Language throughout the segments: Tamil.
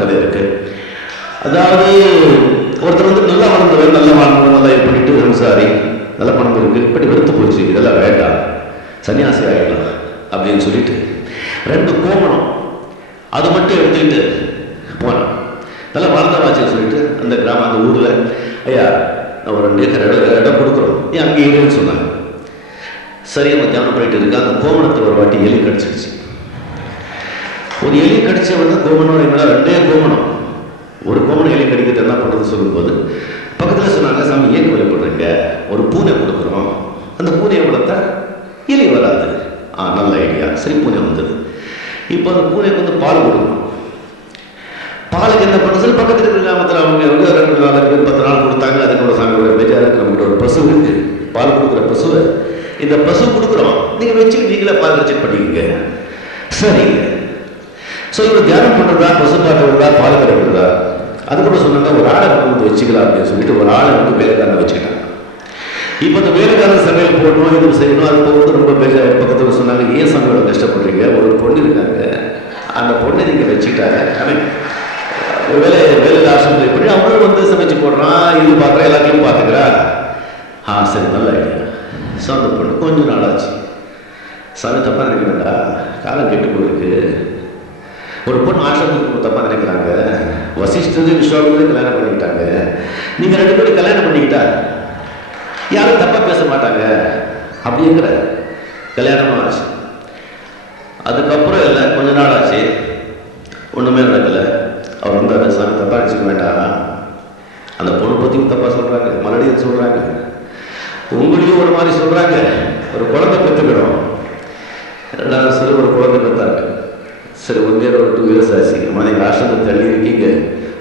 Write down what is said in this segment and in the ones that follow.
கதை இருக்கு. அதாவது ஒருத்தர் வந்து நல்லா வளர்ந்தவர் நல்லா வாழ்ந்தவர் நல்லா இது பண்ணிட்டு சம்சாரி நல்ல பணம் இருக்கு. இப்படி வெறுத்து போச்சு இதெல்லாம் வேண்டாம். சன்னியாசி ஆகிடலாம் அப்படின்னு சொல்லிட்டு ரெண்டு கோமணம் அது மட்டும் எடுத்துக்கிட்டு போனான். நல்லா வளர்ந்தவாச்சின்னு சொல்லிட்டு அந்த கிராமம் அந்த ஊரில் ஐயா நான் ஒரு ரெண்டு ஏக்கர் இடம் இடம் கொடுக்குறோம். ஏன் அங்கே இருன்னு சொன்னாங்க. சரியாக தியானம் பண்ணிட்டு இருக்கு. அந்த கோமணத்தை ஒரு வாட்டி எலி கடிச்சிடுச்சு ஒரு எலி கடிச்ச வந்து கோமனம் என்னடா ரெண்டே கோமனம் ஒரு கோமணம் எலி கடிக்கிறது என்ன பண்ணுறது சொல்லும்போது பக்கத்தில் சொன்னாங்க சாமி ஏன் கொலைப்படுறீங்க ஒரு பூனை கொடுக்குறோம். அந்த பூனையை வளர்த்தா எலி வராது. ஆ நல்ல ஐடியா சரி பூனை வந்தது. இப்போ அந்த பூனைக்கு வந்து பால் கொடுக்கணும். பாலுக்கு என்ன பண்ணுறது பக்கத்தில் இருக்கிற கிராமத்தில் அவங்க வந்து ரெண்டு நாள் பத்து நாள் கொடுத்தாங்க. அதுக்கு ஒரு சாமியோட பேஜா நம்மகிட்ட ஒரு பசு இருக்கு. பால் கொடுக்குற பசுவை. இந்த பசு கொடுக்குறோம். நீங்கள் வச்சு நீங்களே பால் ரிஜெக்ட் பண்ணிக்கங்க. சரிங்க ஸோ இவர் தியானம் பண்ணுறதா பசு பார்க்கறதா பால் கறக்கிறதா அது கூட சொன்னாங்க ஒரு ஆளை வந்து வச்சுக்கலாம் அப்படின்னு சொல்லிட்டு ஒரு ஆளை வந்து வேலைக்காரனை வச்சுக்கிட்டாங்க. இப்போ இந்த வேலைக்காரன் சமையல் போடணும் இது செய்யணும் அது போகிறது ரொம்ப பெரிய பக்கத்தில் சொன்னாங்க ஏன் சமையல கஷ்டப்படுறீங்க? ஒரு பொண்ணு இருக்காங்க. அந்த பொண்ணை நீங்கள் வச்சுக்கிட்டாங்க. அவன் வேலை வேலையில் ஆசிரியர் பண்ணி அவங்களும் வந்து சமைச்சு போடுறான் இது பார்க்குறா எல்லாத்தையும் பார்த்துக்கிறா. ஆ சரி நல்ல ஐடியா ஸோ அந்த பொண்ணு கொஞ்சம் நாளாச்சு ஆச்சு. சாமி தப்பாக நினைக்க காலம் கெட்டு போயிருக்கு. ஒரு பொண்ணு ஆசிரமத்துக்கு தப்பாக நினைக்கிறாங்க. வசிஷ்டது விஸ்வாமித்திரர் கல்யாணம் பண்ணிக்கிட்டாங்க. நீங்கள் ரெண்டு பேரும் கல்யாணம் பண்ணிக்கிட்டா யாரும் தப்பாக பேச மாட்டாங்க. அப்படிங்கிற கல்யாணமும் ஆச்சு. அதுக்கப்புறம் இல்லை கொஞ்ச நாள் ஆச்சு. ஒன்றுமே நடக்கலை. அவர் வந்து சாமி தப்பாக அடிச்சுக்க வேண்டாம். அந்த பொண்ணு பற்றியும் தப்பாக சொல்கிறாங்க மறுபடியும் சொல்கிறாங்க உங்களையும் ஒரு மாதிரி சொல்கிறாங்க ஒரு குழந்தை பெற்றுக்கணும் ரெண்டாவது சிறு ஒரு குழந்தை பெற்றாங்க சரி ஒன் ஒரு டூ இயர்ஸ் ஆச்சு தள்ளி இருக்கீங்க.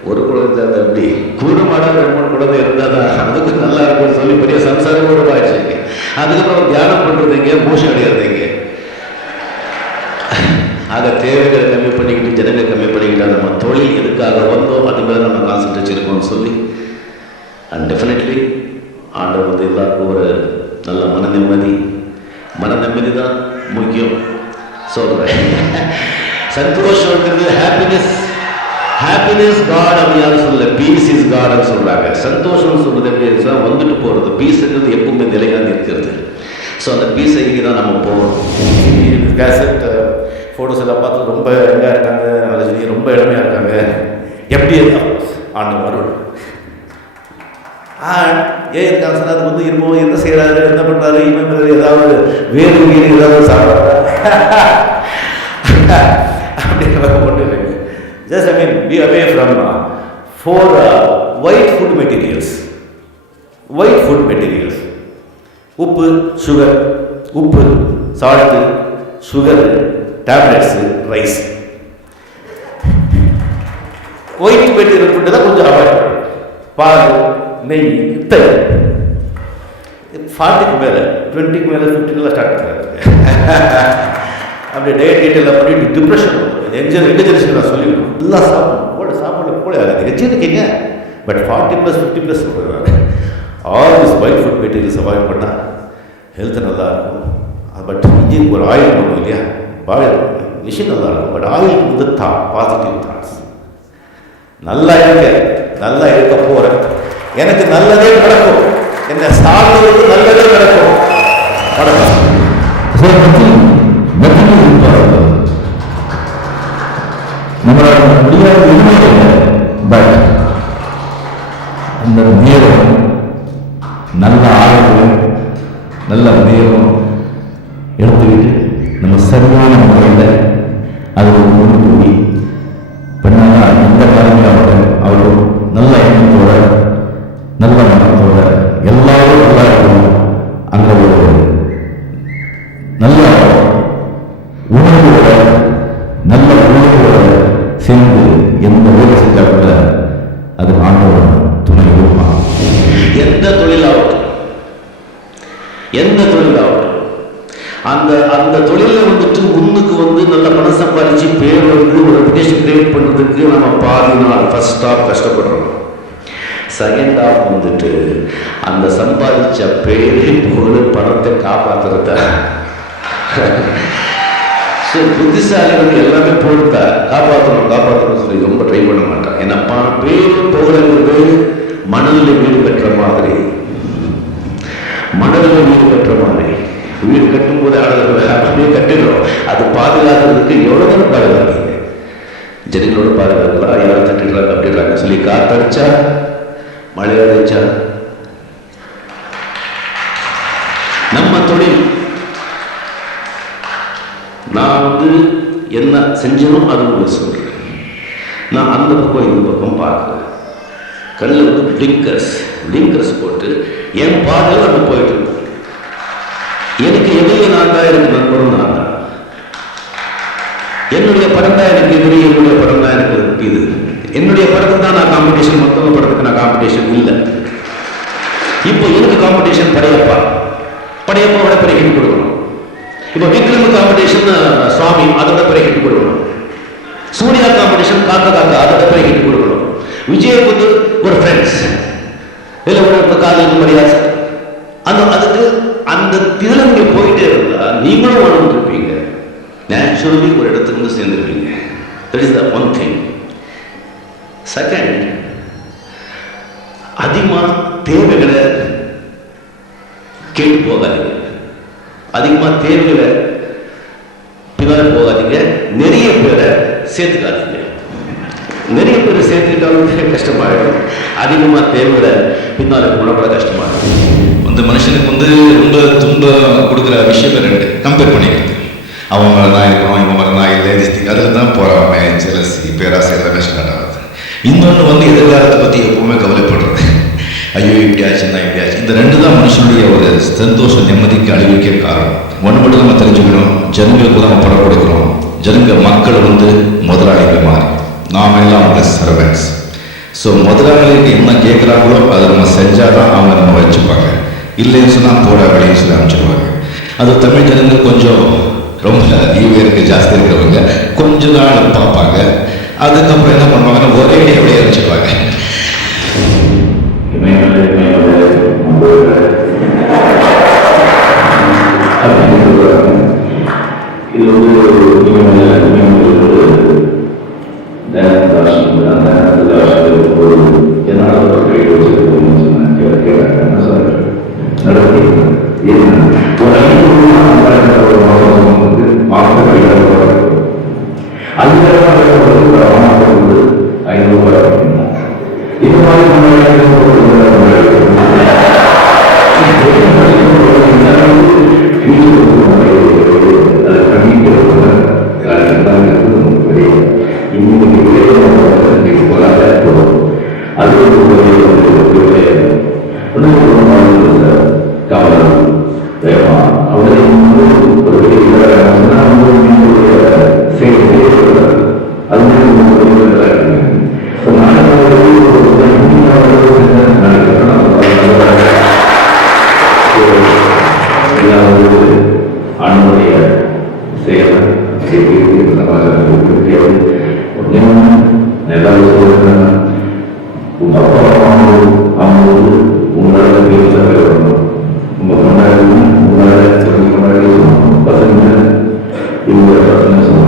ஒரு குழந்தை அது அப்படி கூட மாடா ரெண்டு மூணு குழந்தை இருந்தால் தான் அதுக்கு நல்லா இருக்கும்னு சொல்லி பெரிய சம்சாரம் உருவாச்சு அதுக்கப்புறம் தியானம் பண்ணுறதுங்க பூஷம் அடையிறதுங்க. ஆக தேவைகளை கம்மி பண்ணிக்கிட்டு ஜனங்களை கம்மி பண்ணிக்கிட்டா நம்ம தொழில் எதுக்காக வந்தோம் அது மேலே நம்ம கான்சன்ட்ரேட் இருக்கோம்னு சொல்லி அண்ட் டெஃபினெட்லி ஆண்டவர் வந்து எல்லாருக்கும் ஒரு நல்ல மன நிம்மதி மன நிம்மதி தான் முக்கியம். சொல்கிறேன் சந்தோஷங்கிறது ஹாப்பினஸ் ஹாப்பினஸ் காட் அப்படி யாரும் சொல்லல பீஸ் இஸ் காட்னு சொல்கிறாங்க சந்தோஷம்னு சொல்றது எப்படி இருந்துச்சுன்னா வந்துட்டு போகிறது பீஸுங்கிறது எப்பவுமே நிலையாக இருக்கிறது ஸோ அந்த பீஸை இங்கே தான் நம்ம போகிறோம் கேசட் ஃபோட்டோஸ் எல்லாம் பார்த்து ரொம்ப இதாக இருக்காங்க. ரஜினி ரொம்ப இளமையாக இருக்காங்க. எப்படி இருந்தால் ஆண்டு வரும் ஆ ஏன் இருக்காங்க சார் அது வந்து இருப்போம் என்ன செய்கிறாரு என்ன பண்ணுறாரு இவன் ஏதாவது வேறு வீடு ஏதாவது சாப்பிட்றாரு? அப்படின்ற ஒன்றும் இல்லைங்க just I mean be away from four white food materials white food materials உப்பு சுகர் உப்பு salt sugar tablets rice white material food தான் கொஞ்சம் அவாய்ட் பால் நெய் இத்தனை. ஃபார்ட்டிக்கு மேலே டுவெண்ட்டிக்கு மேலே ஃபிஃப்டின்லாம் ஸ்டார்ட் பண்ணுறாரு அப்படி டயட் டீட்டெயில் பண்ணிட்டு டிப்ரெஷன் எங்கள் எங்கள் ஜெனரேஷன் நான் சொல்லிடுவோம் நல்லா சாப்பிடணும் போட சாப்பாடு போட. ஆகாது வச்சுருக்கீங்க but forty plus fifty plus சொல்கிறாங்க all this white food materials avoid பண்ணால் ஹெல்த் நல்லா இருக்கும். பட் இன்ஜின் ஒரு ஆயில் பண்ணும் இல்லையா? பாயில் மிஷின் நல்லா இருக்கும். பட் ஆயில் வந்து தா பாசிட்டிவ் தாட்ஸ் நல்லா இருக்க நல்லா இருக்க போகிறேன் எனக்கு நல்லதே நடக்கும். என்னை சார்ந்தவருக்கு நல்லதே நடக்கும். நடக்கும். நம்மளால் முடியாத எதுவுமே இல்லை பட் அந்த நேரம் எந்த தொழிலாகட்டும் அந்த அந்த தொழிலில் வந்துட்டு முன்னுக்கு வந்து நல்ல பணம் சம்பாதிச்சு பேர் வந்து ஒரு ரெப்புடேஷன் கிரியேட் பண்ணுறதுக்கு நம்ம பாதி நாள் ஃபர்ஸ்ட் ஆஃப் கஷ்டப்படுறோம். செகண்ட் ஆஃப் வந்துட்டு அந்த சம்பாதிச்ச பேரே புகழ் பணத்தை காப்பாத்துறத? ஸோ புத்திசாலிகள் எல்லாமே போட்டா காப்பாற்றணும் காப்பாற்றணும் சொல்லி ரொம்ப ட்ரை பண்ண மாட்டேன். ஏன்னா பா- பேரு புகழங்கிறது மணலில் வீடு பெற்ற மாதிரி. மணலில் வீடு கட்டுற மாதிரி வீடு கட்டும்போது அடல அப்படியே கட்டிடுறோம். அது பாதுகாக்கிறதுக்கு எவ்வளவு நேரம் பாதுகாப்பீங்க ஜனங்களோட பாதுகாக்கலாம் யாரும் தட்டிடுறாங்க அப்படின்றாங்க சொல்லி காத்தடிச்சா மழை அடிச்சா? நம்ம தொழில். நான் வந்து என்ன செஞ்சனோ அது உங்களுக்கு சொல்றேன். நான் அந்த பக்கம் இந்த பக்கம் பார்க்கல. கண்ணில் வந்து பிளிங்கர்ஸ் பிளிங்கர்ஸ் போட்டு என் பாடல் அங்கே போயிட்டு எனக்கு எதிரிய நான் தான் எனக்கு நண்பரும் நான் தான். என்னுடைய படம் தான் எனக்கு எதிரி என்னுடைய படம் தான் எனக்கு இது. என்னுடைய படத்தை தான் நான் காம்படிஷன் மொத்தம் படத்துக்கு நான் காம்படிஷன் இல்லை. இப்போ எனக்கு காம்படிஷன் படையப்பா. படையப்பாவோட பெரிய ஹிட் கொடுக்கணும். இப்போ விக்ரம் காம்படிஷன் சுவாமி அதோட பெரிய ஹிட் கொடுக்கணும். சூர்யா காம்படிஷன் காக்க காக்க அதோட பெரிய ஹிட் கொடுக்கணும். விஜய் வந்து ஒரு ஃப்ரெண்ட்ஸ் மரியாதை அந்த அதுக்கு அந்த இதில் நீங்கள் போயிட்டே இருந்தால் நீங்களும் வளர்ந்து நேச்சுரலி ஒரு இடத்துக்கு வந்து சேர்ந்துருப்பீங்க. That is the one thing second அதிகமாக தேவைகளை கேட்டு போகாதீங்க. அதிகமாக தேவைகளை பின்னால் போகாதீங்க. நிறைய பேரை சேர்த்துக்காதீங்க. நிறைய பேர் சேர்த்துக்கிட்டாலும் கஷ்டமாயிடும். அதிகமாக தேவையில்லை. பின்னால் போனால் கூட கஷ்டமாயிடும். வந்து மனுஷனுக்கு வந்து ரொம்ப துன்பம் கொடுக்குற விஷயம் ரெண்டு. கம்பேர் பண்ணிக்கிறது. அவன் மேலே நான் இருக்கணும் இவன் மேலே நான் இல்லை அதில் தான் போகிறாங்க ஜெலசி பேராசை எல்லாமே கஷ்டம் ஆகுது இன்னொன்று வந்து எதிர்காலத்தை பற்றி எப்பவுமே கவலைப்படுறது. ஐயோ இப்படி ஆச்சுன்னா இப்படி ஆச்சு. இந்த ரெண்டு தான் மனுஷனுடைய ஒரு சந்தோஷ நிம்மதிக்கு அழிவிக்க காரணம். ஒன்று மட்டும் நம்ம தெரிஞ்சுக்கணும். ஜனங்களுக்கு நம்ம படம் கொடுக்குறோம். ஜனங்க மக்கள் வந்து முதலாளிகள் மாறி. நாம எல்லாம் அவங்க சர்வன்ஸ் ஸோ முதலாளிக்கு என்ன கேட்குறாங்களோ அதை நம்ம செஞ்சால் தான் அவங்க நம்ம வச்சுப்பாங்க. இல்லைன்னு சொன்னால் போட அப்படின்னு சொல்லி அனுப்பிச்சிடுவாங்க. அது தமிழ் ஜனங்கள் கொஞ்சம் ரொம்ப ஈவேருக்கு ஜாஸ்தி இருக்கிறவங்க. கொஞ்ச நாள் பார்ப்பாங்க. அதுக்கப்புறம் என்ன பண்ணுவாங்கன்னா ஒரே அப்படியே அனுப்பிச்சிடுவாங்க. தயாரிதாசன் அந்த இது மாதிரி அன்புடைய சேவன் உங்க அப்பா அம்மாவோடு உங்களால் பேசுகிற வரணும் உங்க முன்னாடி உங்களால் சொல்லி முன்னாடி பசங்க இவங்க பசங்க